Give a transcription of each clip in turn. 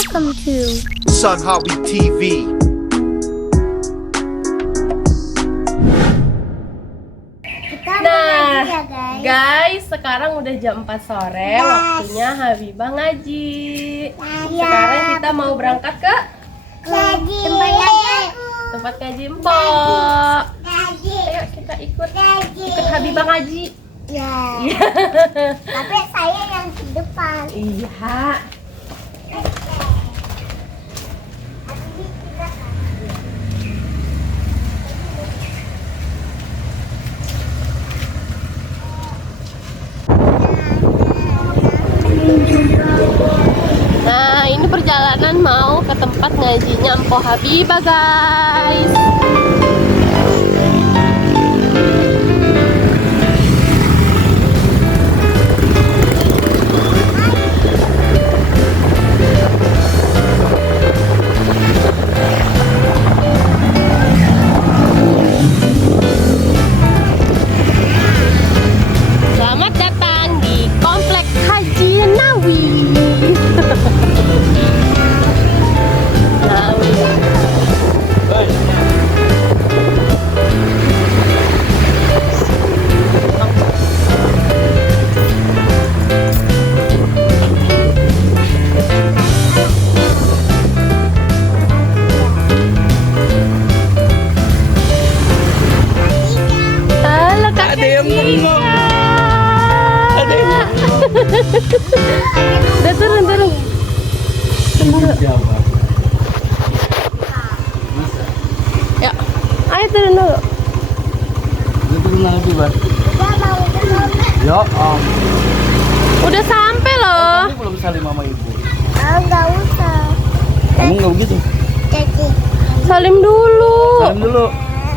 Welcome to Sun Hobby TV. Nah, ya, guys, sekarang udah jam 4 sore, waktunya Habibah ngaji. Sekarang kita mau berangkat ke tempat ngaji Empok. Ayo kita ikut Habibah ngaji. Ya. Tapi saya yang di depan. Iya. Nah, ini perjalanan mau ke tempat ngajinya Empok Habibah, guys. Selamat datang di Komplek Haji Nawi. Halo Kak Ada yang bengong. Ada yang Udah turun. siapa? Ya, ayo turun dulu. Lu turun lagi, Bang. Ya, Udah sampai loh. kamu belum salim sama ibu. Enggak usah. Kamu nggak begitu? Jadi Salim dulu. Salim dulu.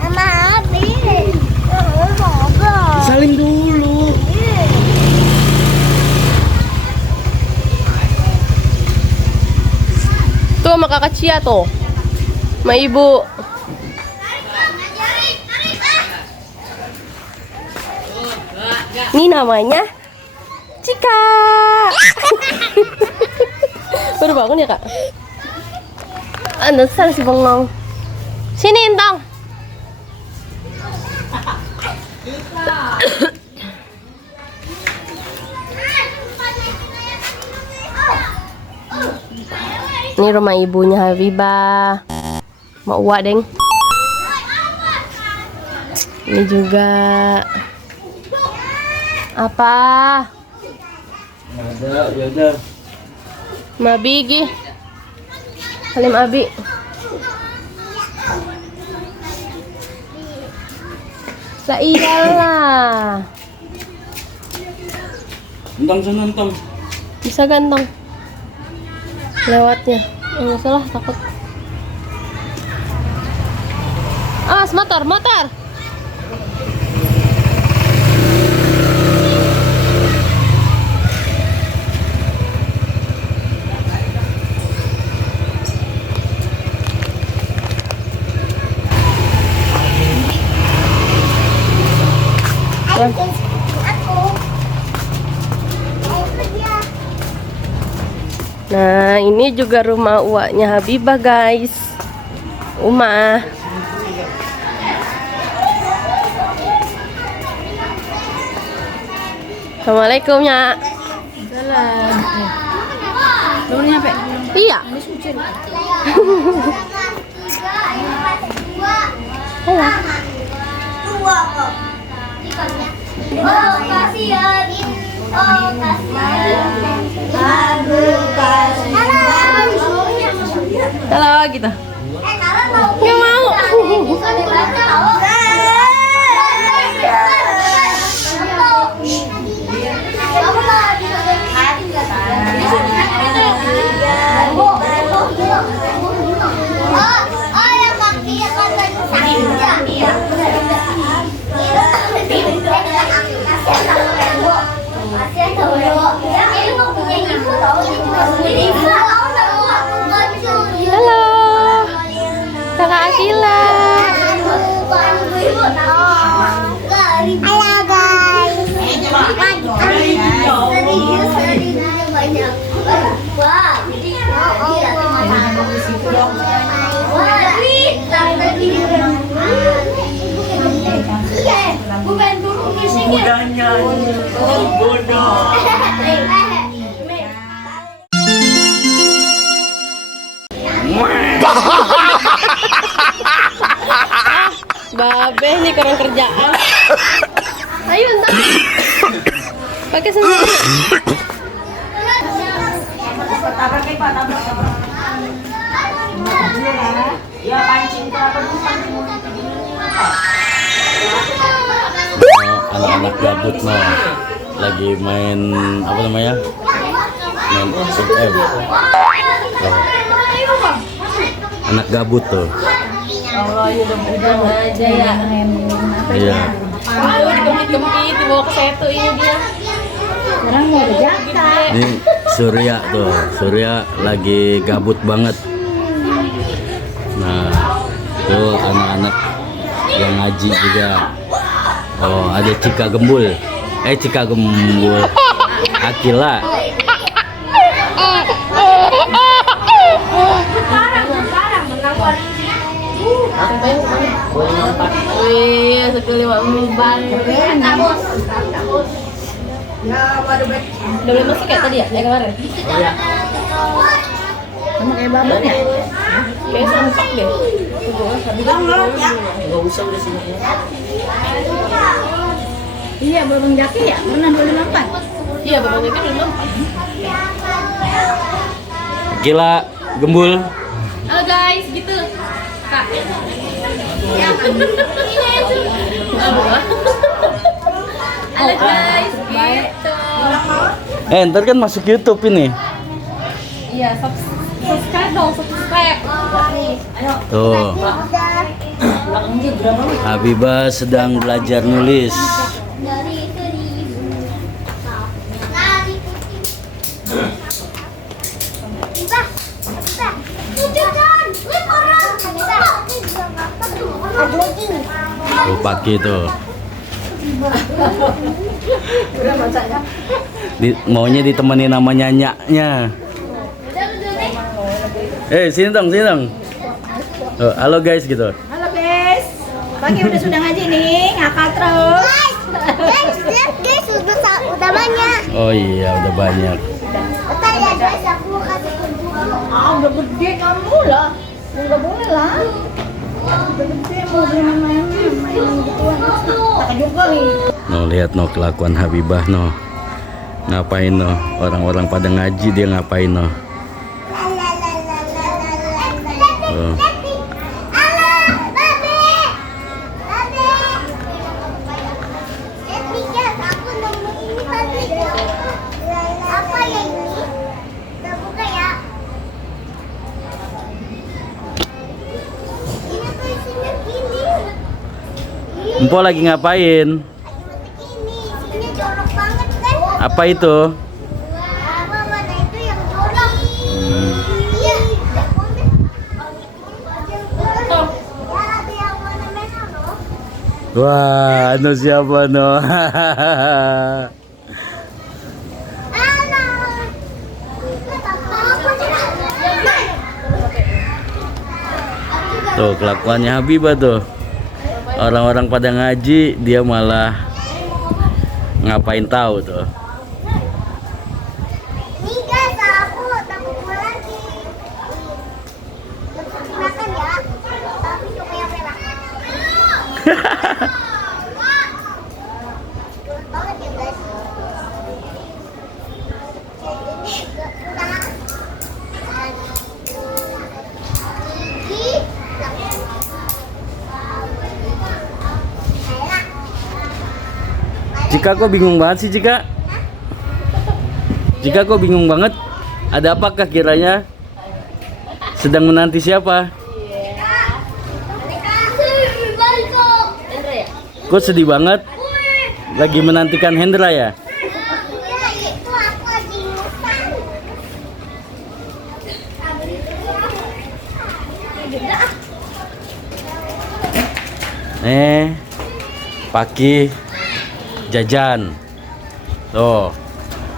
sama Abi. Ngobrol. Salim dulu. Tuh sama kakak Cia tuh. Sama ibu. Ini namanya Cika. Baru bangun ya, Kak? Anda si bengong. Sini, Intang. Ini rumah ibunya Habibah. Mau uak, Deng. Ini juga. Apa? Ada, ya udah. Mabigi. Salim Abi. Lah iyalah. Entang sana, entang. Bisa ganteng. Lewatnya. Enggak salah, takut. Awas motor. Aku. Nah, ini juga rumah uaknya Habibah, guys. Uma. Assalamualaikum, Nya. Salam. Belum nyampe. Iya. Halo. Oh, kasihan. Oh, kasihan. Aduh, kasihan. Halo, gitu. Nala mau. Nggak mau. Bisa dibaca tahu. Oh, yang pakai yang katanya sakit. Iya. Halo. Babeh nih kurang kerjaan. Ayo ntar. Pakai sendiri. Anak-anak gabut mah lagi main apa namanya? Main SM. Tuh. Anak gabut tuh. Allah, ya udah aja ya. Iya. Aduh, dikempit-kempit dibawa ke setu ini dia. Sekarang mau berjaka. Ini Surya tuh. Surya lagi gabut banget. Nah, tuh anak-anak yang ngaji juga. Oh, ada Cika Gembul. Cika Gembul. Akila. Wih, sekali Mak Mubang. Udah boleh masuk ya tadi ya? Kemarin? Sama kayak babon ya? Kayak sampak deh. Iya, Babang Jaki ya? Pernah 24? Iya, bapaknya kan belum nampak. Akila Gembul. Halo guys, gitu. Kak. Ya. Halo guys, gitu. Ntar kan masuk YouTube ini. Iya, subscribe dong, subscribe. Tuh. Habibah sedang belajar nulis. Tuh pagi tuh. Maunya ditemenin sama nyanyaknya. Sini dong, sini dong. Tuh, halo guys gitu. Halo guys. Pagi sudah ngaji nih, ngakal terus. Guys, udah banyak. Oh iya, udah banyak. Bentar ya guys, aku mau kasih kunci. Udah gede kamu lah. Udah boleh lah. Udah gede mau beli main gituan. Tak juga nih. No, lihat no kelakuan Habibah no. Ngapain no? Orang-orang pada ngaji dia ngapain no? Tuh. Empo lagi ngapain? Apa itu? Wah, anu siapa no? Tuh kelakuannya Habibah tuh. Orang-orang pada ngaji, dia malah ngapain tahu tuh. Nih guys, aku takut lagi. Makan ya, tapi coba yang merah. Good banget ya guys. Cika kok bingung banget sih Cika? Cika kok bingung banget? Ada apakah kiranya? Sedang menanti siapa? Kok sedih banget? Lagi menantikan Hendra ya? Paki jajan. Tuh,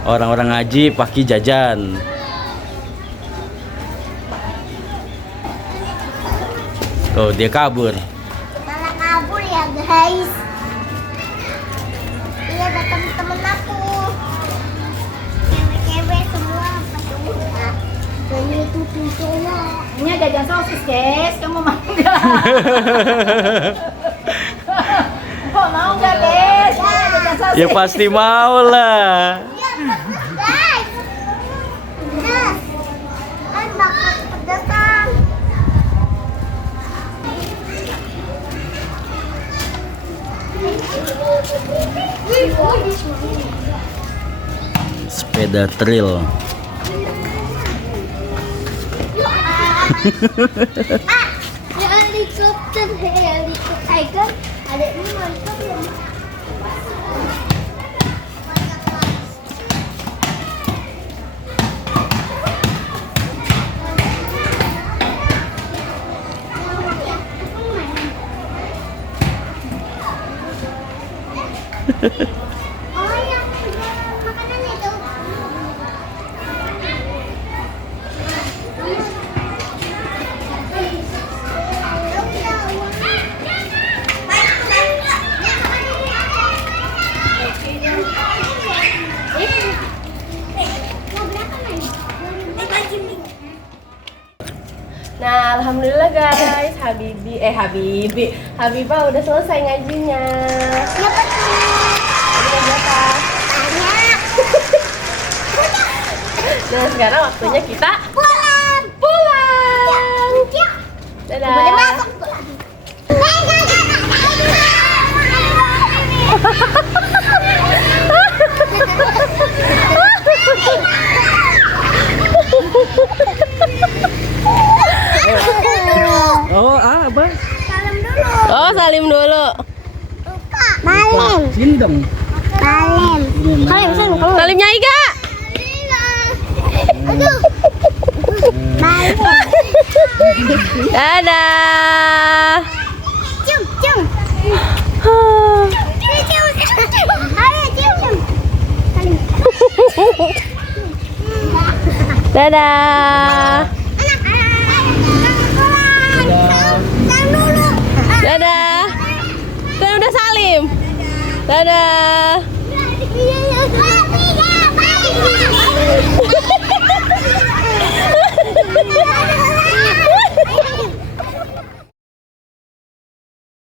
orang-orang ngaji paki jajan. Tuh, dia kabur. Malah kabur ya guys. Iya, ada temen-temen aku. Cewek-cewek semua pada buka. Dan itu pintunya. Ini jajan sosis guys, kamu mau nggak? Kok mau nggak, Des? Ya pasti mau lah. Guys. Pedas. Kan bakal pedesan. Sepeda trail. Helikopter, helikopter. Adiknya mantap ya. Oh ya, makanan itu. Nah, alhamdulillah guys, Habibah udah selesai ngajinya. Siapa tuh? Udah berapa? Banyak. Nah, sekarang waktunya kita Pulang. pulang. Dadah. Boleh masuk. Oh, apa? Salam dulu. Oh, salim dulu. Malam. Sini dong. Malam. Salimnya Iga. Aduh. Malam. Dadah. Cium, cium. Cium. Ayo, cium. Salim. Dadah. Salam dulu. Dadah. Kan udah salim. Dadah. Bye.